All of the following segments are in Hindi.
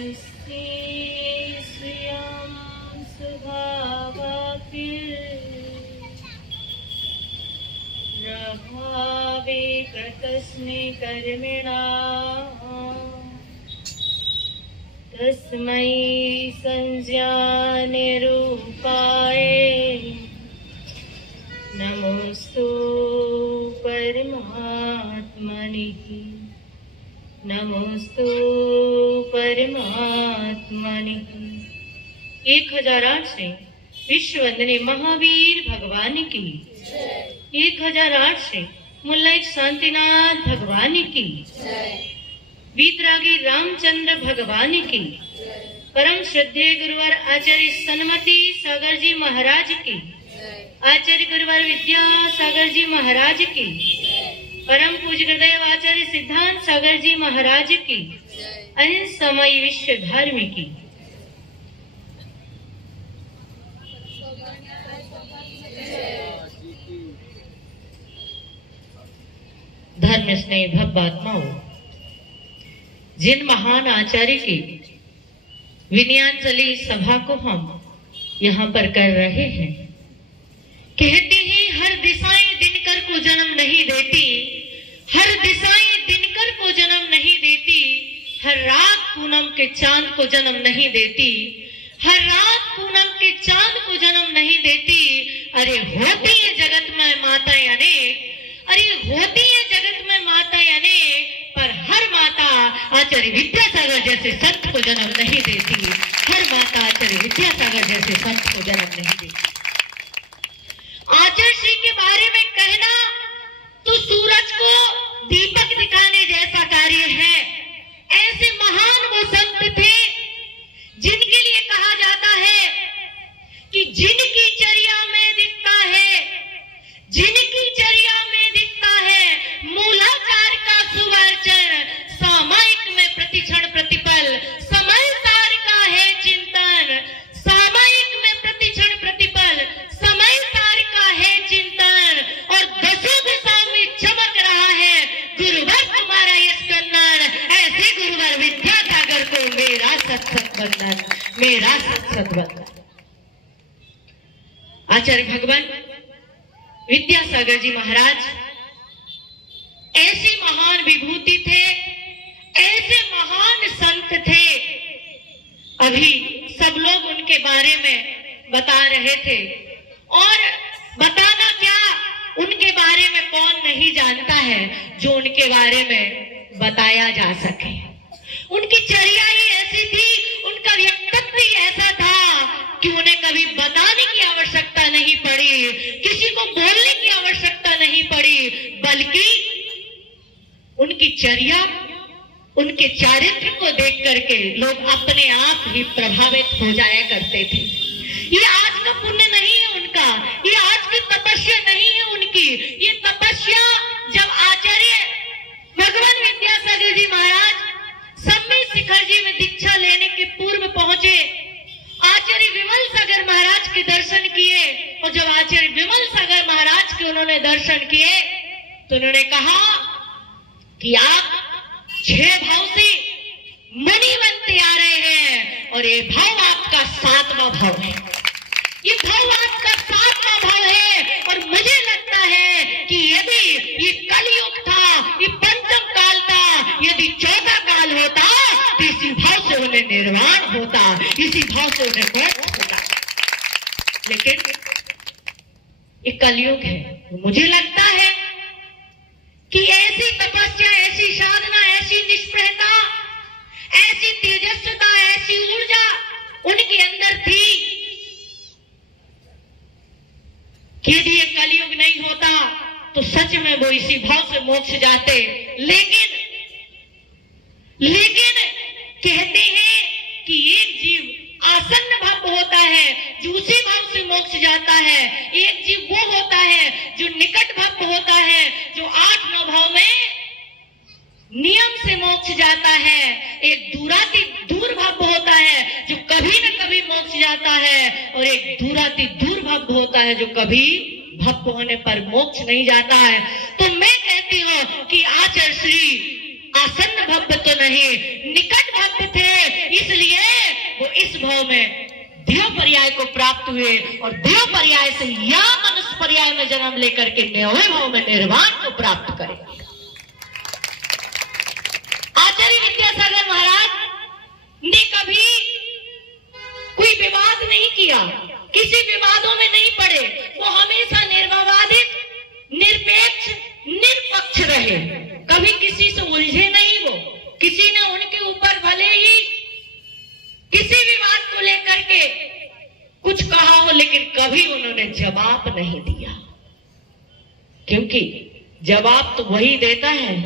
यस्ते स्वयं स्वभावाभिर्भावे तस्मै कर्मिणा तस्मै संज्ञानिरूपाय नमोस्तु परमात्मने नमोस्तु परमात्मने। 1008 से विश्व वंदने महावीर भगवान की 1008 से मुल्ला शांतिनाथ भगवान की वीतरागी रामचंद्र भगवान की परम श्रद्धेय गुरुवर आचार्य सन्मति सागर जी महाराज की आचार्य गुरुवर विद्यासागर जी महाराज की परम पूज्य गुरुदेव आचार्य सिद्धांत सागर जी महाराज की अहिंस समय विश्व धर्म की धर्म स्नेह भव्यात्माओं, जिन महान आचार्य की विनयांजलि सभा को हम यहाँ पर कर रहे हैं, कहते हैं हर दिशाएं दिनकर को जन्म नहीं देती, हर दिशाएं दिनकर को जन्म नहीं देती, हर रात पूनम के चांद को जन्म नहीं देती, हर रात पूनम के चांद को जन्म नहीं देती। अरे होती है जगत में माताएं अनेक, अरे होती है जगत में माताएं अनेक, पर हर माता आचार्य विद्यासागर जैसे संत को जन्म नहीं देती, हर माता आचार्य विद्यासागर जैसे संत को जन्म नहीं देती। आचार्य श्री के बारे में कहना तो सूरज को दीपक दिखाने जैसा कार्य है। ऐसे महान वो संत थे जिनके लिए कहा जाता है कि जिनकी चर्या में दिखता है, जिनकी चर्या में दिखता है मूलाचार का सुवर्चन, सामायिक में प्रतिक्षण प्रतिपल समय सार का है चिंतन, सामायिक में प्रतिक्षण प्रतिपल समय सार का है चिंतन, और दसों दिशाओं में चमक रहा है गुरुवर तुम्हारा यश कन्नन। ऐसे गुरुवर विद्यासागर को मेरा सत वंदन, मेरा सत वंदन। आचार्य भगवान विद्यासागर जी महाराज ऐसे महान विभूति थे, ऐसे महान संत थे। अभी सब लोग उनके बारे में बता रहे थे, और बताना क्या, उनके बारे में कौन नहीं जानता है जो उनके बारे में बताया जा सके। उनकी चर्या ही ऐसी थी, उनका व्यक्तित्व ही ऐसा था कि उन्हें कभी बताने की आवश्यकता नहीं पड़ी, किसी को बोलने की आवश्यकता नहीं पड़ी, बल्कि उनकी चर्या, उनके चारित्र को देख करके लोग अपने आप ही प्रभावित हो जाया करते थे। ये आज का पुण्य नहीं है उनका, ये आज की तपस्या नहीं है उनकी, ये तपस्या जब आचार्य भगवान विद्यासागर जी महाराज सम्मेद शिखर जी में दीक्षा लेने के पूर्व पहुंचे, आचार्य विमल सागर महाराज के दर्शन किए, और जब आचार्य विमल सागर महाराज के उन्होंने दर्शन किए तो उन्होंने कहा कि आप 6 भाव से मुनि बनते आ रहे हैं, और ये भाव आपका 7वां भाव है, ये भाव आपका 7वां भाव है। और मुझे लगता है कि यदि ये कलयुग था, ये पंचम काल था, यदि 14 काल होता तो इसी भाव से उन्हें निर्वाण होता, इसी भाव से उन्हें मोक्ष होता। लेकिन ये कलयुग है। मुझे लगता है कि ऐसी तपस्या, ऐसी साधना, ऐसी निष्प्रहता, ऐसी तेजस्विता, ऐसी ऊर्जा उनके अंदर थी कि यदि ये कलयुग नहीं होता तो सच में वो इसी भाव से मोक्ष जाते। लेकिन कहते हैं कि एक जीव आसन्न भाव होता है जो उसी भाव से मोक्ष जाता है, एक जीव वो होता है जो निकट भाव होता है, जो 8-9 भाव में नियम से मोक्ष जाता है, एक दूराति दूर भाव होता है जो कभी न कभी मोक्ष जाता है, और एक दूराति दूर भाव होता है जो कभी भक्त होने पर मोक्ष नहीं जाता है। तो मैं कहती हूँ कि आचार्य श्री आसन्न भव्य तो नहीं, निकट भव्य थे, इसलिए वो इस भाव में देव पर्याय को प्राप्त हुए और देव पर्याय से या मनुष्य पर्याय में जन्म लेकर के नवे भाव में निर्वाण को प्राप्त करें। आचार्य विद्यासागर महाराज ने कभी कोई विवाद नहीं किया, किसी विवादों में नहीं पड़े, वो हमेशा निर्विवादित, निरपेक्ष, निष्पक्ष रहे, कभी किसी से उलझे नहीं। वो किसी ने उनके ऊपर भले ही किसी भी बात को लेकर के कुछ कहा हो, लेकिन कभी उन्होंने जवाब नहीं दिया, क्योंकि जवाब तो वही देता है।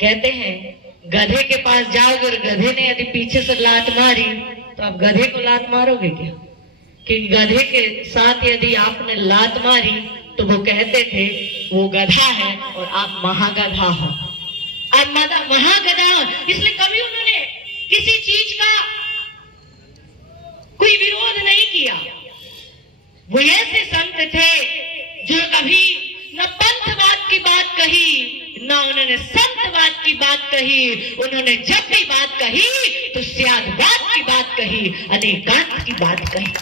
कहते हैं गधे के पास जाओगे और गधे ने यदि पीछे से लात मारी तो आप गधे को लात मारोगे क्या? कि गधे के साथ यदि आपने लात मारी तो वो कहते थे वो गधा है और आप महागधा हो, आप महागधा हो। इसलिए कभी उन्होंने किसी चीज का कोई विरोध नहीं किया। वो ऐसे संत थे जो कभी न पंथवाद की बात कही, न उन्होंने संतवाद की बात कही। उन्होंने जब भी बात कही तो स्यादवाद की बात कही, अनेकांत की बात कही,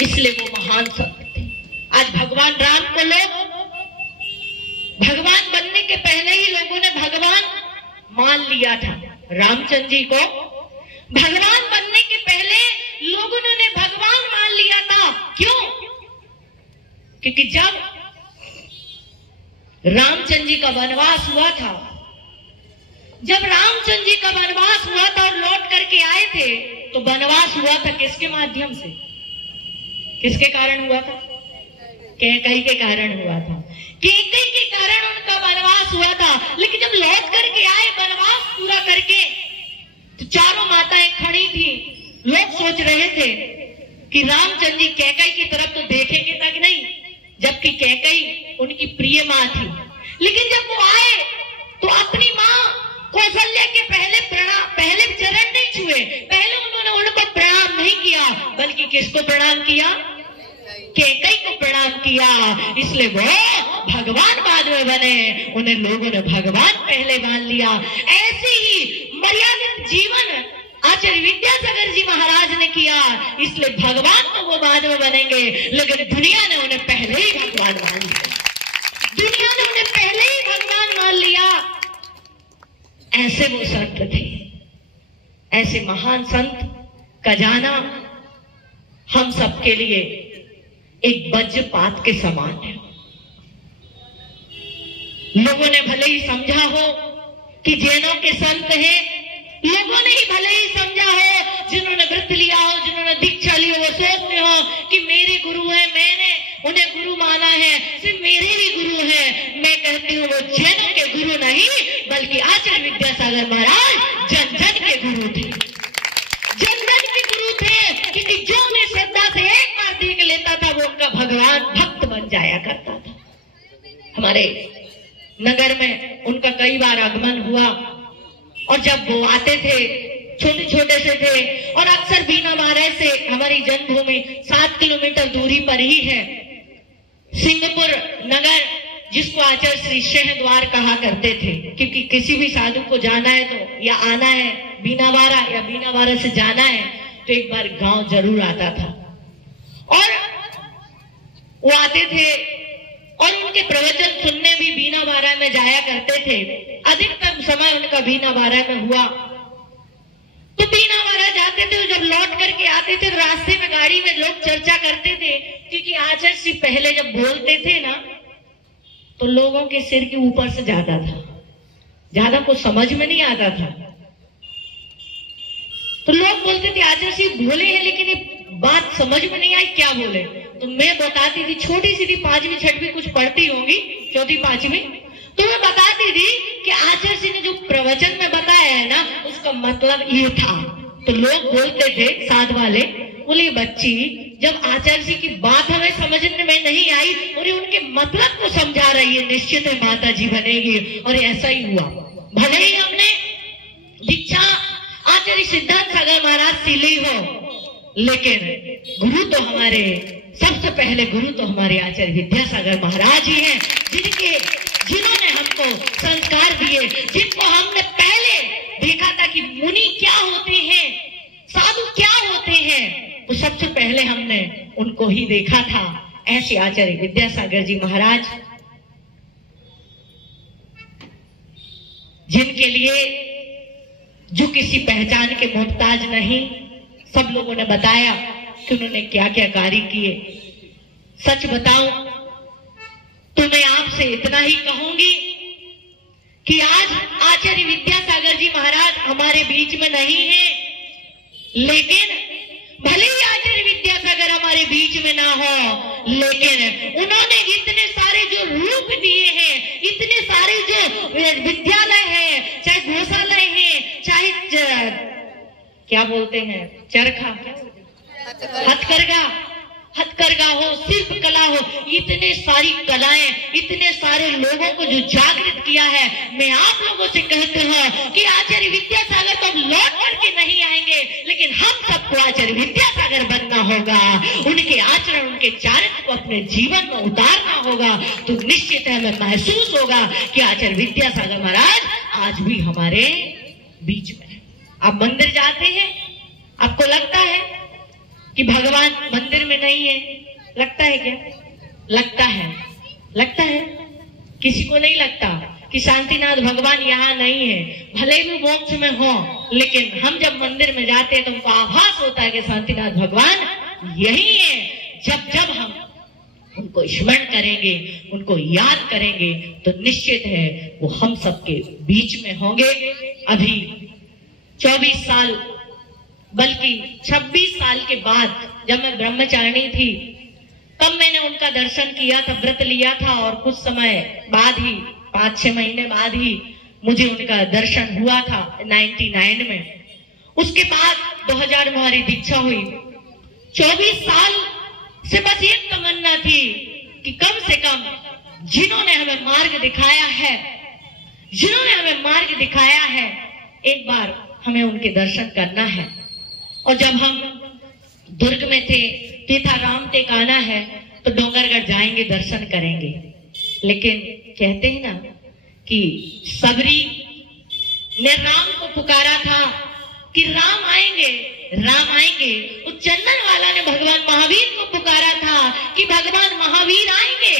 इसलिए वो महान संत थे। आज भगवान राम को लोग भगवान बनने के पहले ही लोगों ने भगवान मान लिया था। रामचंद्र जी को भगवान बनने के पहले लोगों ने भगवान मान लिया था। क्यों? क्योंकि जब रामचंद्र जी का वनवास हुआ था, जब रामचंद्र जी का वनवास हुआ था और लौट करके आए थे, तो वनवास हुआ था किसके माध्यम से? किसके कारण हुआ था? कैकेयी के कारण हुआ था। कैकेयी के कारण उनका वनवास हुआ था। लेकिन जब लौट करके आए वनवास पूरा करके, तो चारों माताएं खड़ी थी। लोग सोच रहे थे कि रामचंद्र जी कैकेयी की तरफ तो देखेंगे तक नहीं, जबकि कैकेयी उनकी प्रिय मां थी। लेकिन जब वो आए तो अपनी मां कौशल्या के पहले चरण नहीं छुए, पहले उन्होंने उनको प्रणाम नहीं किया, बल्कि किसको प्रणाम किया? कैकेयी को प्रणाम किया। इसलिए वो भगवान बाद में बने, उन्हें लोगों ने भगवान पहले मान लिया। ऐसे ही मर्यादित जीवन आचार्य विद्यासागर जी महाराज ने किया, इसलिए भगवान तो वो बाद में बनेंगे, लेकिन दुनिया ने उन्हें पहले ही भगवान मान लिया। दुनिया ने उन्हें पहले ही भगवान मान लिया। ऐसे वो संत थे। ऐसे महान संत का जाना हम सबके लिए एक वज्रपात के समान है। लोगों ने भले ही समझा हो कि जैनों के संत हैं, लोगों ने ही भले ही समझा हो, जिन्होंने व्रत लिया हो, जिन्होंने दीक्षा ली हो, वो सोचते हो कि मेरे गुरु हैं, मैंने उन्हें गुरु माना है, सिर्फ मेरे ही गुरु हैं। मैं कहती हूँ वो जैनों के गुरु नहीं, बल्कि आचार्य विद्यासागर महाराज जन जन के गुरु थे। जन जन के गुरु थे, क्योंकि जो उन्हें श्रद्धा से एक बार देख लेता था वो उनका भगवान भक्त बन जाया करता था। हमारे नगर में उनका कई बार आगमन हुआ, और जब वो आते थे छोटे छोटे से थे, और अक्सर बीना बारह से हमारी जन्मभूमि 7 किलोमीटर दूरी पर ही है सिंहपुर नगर, जिसको आचार्य श्री शहद्वार कहा करते थे, क्योंकि किसी भी साधु को जाना है तो या आना है बीनावारा या बीनावारा से जाना है तो एक बार गांव जरूर आता था। और वो आते थे और उनके प्रवचन सुनने भी बीनावारा में जाया करते थे। अधिकतम समय उनका बीनावारा में हुआ तो बीनावारा जाते थे। जब लौट करके आते थे रास्ते में गाड़ी में लोग चर्चा करते थे, क्योंकि आचार्य जी पहले जब बोलते थे ना तो लोगों के सिर के ऊपर से जाता था, ज्यादा कुछ समझ में नहीं आता था। तो लोग बोलते थे आचार्य जी बोले हैं लेकिन ये बात समझ में नहीं आई, क्या बोले? तो मैं बताती थी, छोटी सी थी, 5वीं 6वीं कुछ पढ़ती होंगी, 4वीं 5वीं, तो मैं बताती थी कि आचार्य जी ने जो प्रवचन में बताया है ना उसका मतलब ये था। तो लोग बोलते थे साथ वाले, बोले बच्ची जब आचार्य जी की बात हमें समझने में नहीं आई और ये उनके मतलब को समझा रही है, निश्चित है माता जी बनेगी। और ऐसा ही हुआ। भले ही हमने दीक्षा आचार्य सिद्धार्थ सागर महाराज से ली हो, लेकिन गुरु तो हमारे सबसे पहले गुरु तो हमारे आचार्य विद्यासागर महाराज ही हैं, जिन्होंने हमको संस्कार कर दिए, जिनको हमने पहले देखा था कि मुनि क्या होते हैं, साधु क्या होते हैं, तो सबसे पहले हमने उनको ही देखा था। ऐसे आचार्य विद्यासागर जी महाराज, जिनके लिए जो किसी पहचान के मोहताज नहीं, सब लोगों ने बताया कि उन्होंने क्या क्या कार्य किए। सच बताऊं तो मैं आपसे इतना ही कहूंगी कि आज आचार्य विद्यासागर जी महाराज हमारे बीच में नहीं है, लेकिन भले ही आचार्य विद्यासागर हमारे बीच में ना हो, लेकिन उन्होंने इतने सारे जो रूप दिए हैं, इतने सारे जो विद्यालय है, चाहे गौशालय है, चाहे क्या बोलते हैं चरखा, हथकरघा हो, शिल्प कला हो, इतने सारी कलाएं, इतने सारे लोगों को जो जागृत किया है। मैं आप लोगों से कहते हैं कि आचार्य विद्यासागर तो अब लौट करके नहीं आएंगे, लेकिन हम सबको आचार्य विद्यासागर बनना होगा, उनके आचरण, उनके चारित्र को अपने जीवन में उतारना होगा। तो निश्चित है हमें महसूस होगा कि आचार्य विद्यासागर महाराज आज भी हमारे बीच में है। आप मंदिर जाते हैं, आपको लगता है कि भगवान मंदिर में नहीं है? लगता है क्या? लगता है। किसी को नहीं लगता कि शांतिनाथ भगवान यहाँ नहीं है, भले भी मोक्ष में हो, लेकिन हम जब मंदिर में जाते हैं तो हमको आभास होता है कि शांतिनाथ भगवान यही है। जब हम उनको स्मरण करेंगे, उनको याद करेंगे, तो निश्चित है वो हम सबके बीच में होंगे। अभी 24 साल बल्कि 26 साल के बाद जब मैं ब्रह्मचारिणी थी, तब मैंने उनका दर्शन किया था, व्रत लिया था, और कुछ समय बाद ही, 5-6 महीने बाद ही मुझे उनका दर्शन हुआ था 99 में। उसके बाद 2000 में हमारी दीक्षा हुई। 24 साल से बस एक तमन्ना थी कि कम से कम जिन्होंने हमें मार्ग दिखाया है, एक बार हमें उनके दर्शन करना है। और जब हम दुर्ग में थे, तीर्थाराम तक आना है, तो डोंगरगढ़ जाएंगे, दर्शन करेंगे। लेकिन कहते हैं ना कि सबरी ने राम को पुकारा था कि राम आएंगे। तो चंदन वाला ने भगवान महावीर को पुकारा था कि भगवान महावीर आएंगे।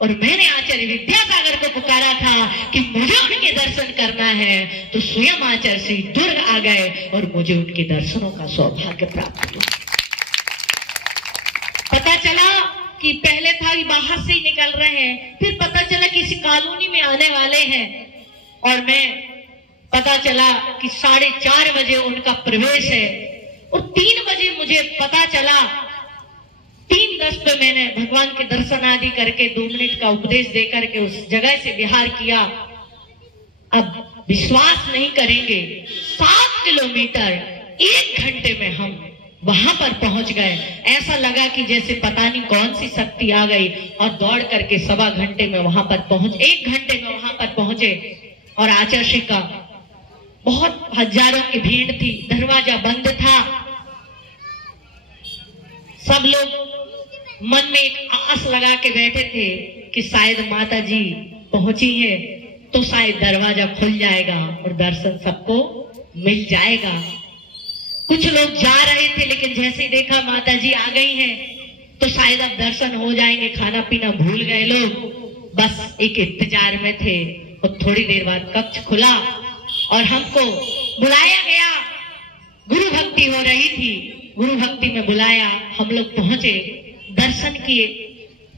और मैंने आचार्य विद्यासागर को पुकारा था कि मुझे उनके दर्शन करना है। तो स्वयं आचार्य श्री दुर्ग आ गए और मुझे उनके दर्शनों का सौभाग्य प्राप्त हुआ। पता चला कि पहले था कि बाहर से ही निकल रहे हैं, फिर पता चला किसी कॉलोनी में आने वाले हैं, और मैं पता चला कि 4:30 बजे उनका प्रवेश है, और 3 बजे मुझे पता चला, 3:10 पे मैंने भगवान के दर्शन आदि करके 2 मिनट का उपदेश देकर के उस जगह से विहार किया। अब विश्वास नहीं करेंगे, 7 किलोमीटर 1 घंटे में हम वहां पर पहुंच गए। ऐसा लगा कि जैसे पता नहीं कौन सी शक्ति आ गई, और दौड़ करके 1.25 घंटे में वहां पर 1 घंटे में वहां पर पहुंचे। और आचार्य श्री का बहुत हजारों की भीड़ थी, दरवाजा बंद था। सब लोग मन में एक आस लगा के बैठे थे कि शायद माता जी पहुंची है तो शायद दरवाजा खुल जाएगा और दर्शन सबको मिल जाएगा। कुछ लोग जा रहे थे, लेकिन जैसे ही देखा माता जी आ गई हैं तो शायद अब दर्शन हो जाएंगे, खाना पीना भूल गए लोग, बस एक इंतजार में थे। और थोड़ी देर बाद कक्ष खुला और हमको बुलाया गया। गुरु भक्ति हो रही थी, गुरु भक्ति में बुलाया, हम लोग पहुंचे, दर्शन किए।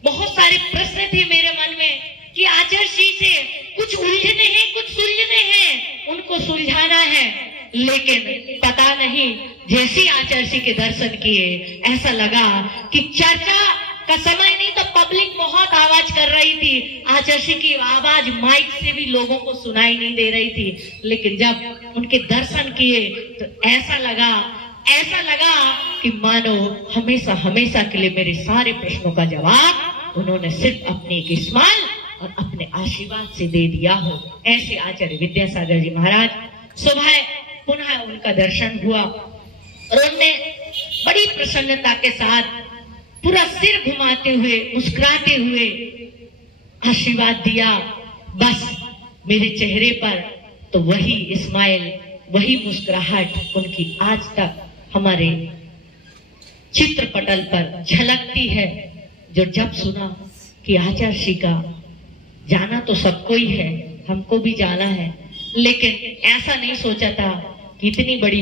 बहुत सारे प्रश्न थे मेरे मन में कि आचार्य जी से कुछ उलझने हैं, कुछ सुलझने हैं, उनको सुलझाना है। लेकिन पता नहीं, जैसे आचार्य जी के दर्शन किए ऐसा लगा कि चर्चा का समय नहीं, तो पब्लिक बहुत आवाज कर रही थी। आचार्य जी की आवाज माइक से भी लोगों को सुनाई नहीं दे रही थी। लेकिन जब उनके दर्शन किए तो ऐसा लगा कि मानो हमेशा हमेशा के लिए मेरे सारे प्रश्नों का जवाब उन्होंने सिर्फ अपने एक स्माइल और अपने आशीर्वाद से दे दिया हो। ऐसे आचार्य विद्यासागर जी महाराज। सुबह पुनः उनका दर्शन हुआ और उनने बड़ी प्रसन्नता के साथ पूरा सिर घुमाते हुए, मुस्कुराते हुए आशीर्वाद दिया। बस मेरे चेहरे पर तो वही स्माइल, वही मुस्कुराहट उनकी आज तक हमारे चित्रपटल पर झलकती है। जो जब सुना कि आचार्य श्री का जाना तो सबको ही है, हमको भी जाना है, लेकिन ऐसा नहीं सोचा था कि इतनी बड़ी